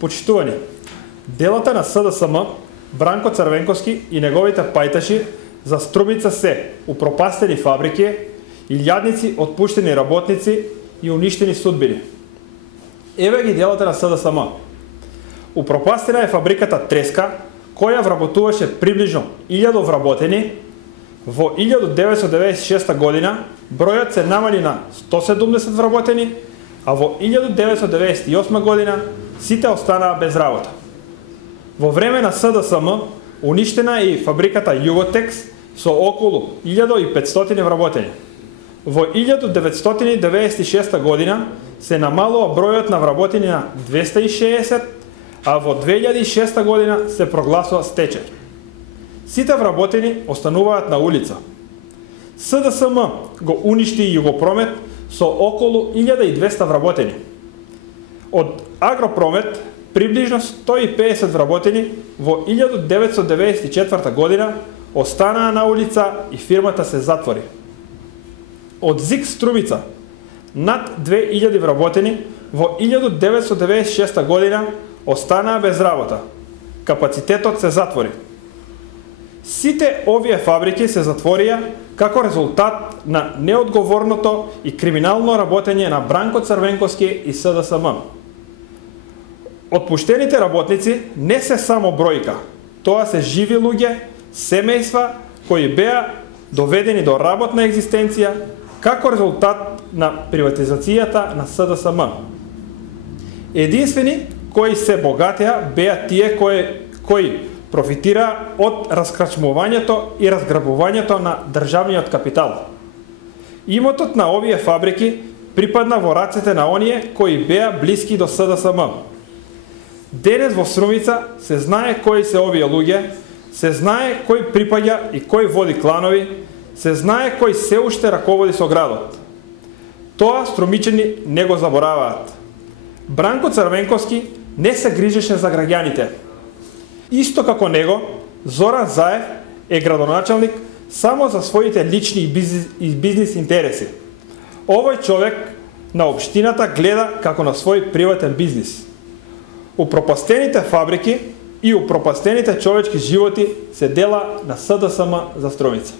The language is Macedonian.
Почитувани, делата на СДСМ, Бранко Црвенковски и неговите пајташи за Струмица се упропастени фабрики, илјадници отпуштени работници и уништени судбини. Еве ги делата на СДСМ. Упропастена е фабриката Треска, која вработуваше приближно 1000 вработени. Во 1996 година бројот се намали на 170 вработени, а во 1998 година сите останаа без работа. Во време на СДСМ уништена е и фабриката Југотекс со околу 1500 вработени. Во 1996 година се намалува бројот на вработени на 260, а во 2006 година се прогласува стечај. Сите вработени остануваат на улица. СДСМ го уништи и Југопромет со околу 1200 вработени. Од Агропромет приближно 150 вработени во 1994 година останаа на улица и фирмата се затвори. Од ЗИК Струмица над 2000 вработени во 1996 година останаа без работа. Капацитетот се затвори. Сите овие фабрики се затворија како резултат на неодговорното и криминално работење на Бранко Црвенковски и СДСМ. Отпуштените работници не се само бројка, тоа се живи луѓе, семејства кои беа доведени до работна екзистенција како резултат на приватизацијата на СДСМ. Единствени кои се богатеа беа тие кои профитира од раскрачмувањето и разграбувањето на државниот капитал. Имотот на овие фабрики припадна во рацете на оние кои беа блиски до СДСМ. Денес во Струмица се знае кои се овие луѓе, се знае кој припаѓа и кој води кланови, се знае кој се уште раководи со градот. Тоа струмичани не го забораваат. Бранко Црвенковски не се грижеше за граѓаните. Исто како него, Зоран Заев е градоначалник само за своите лични и бизнис интереси. Овој човек на општината гледа како на свој приватен бизнис. Упропастените фабрики и упропастените човечки животи се дела на СДСМ за Струмица.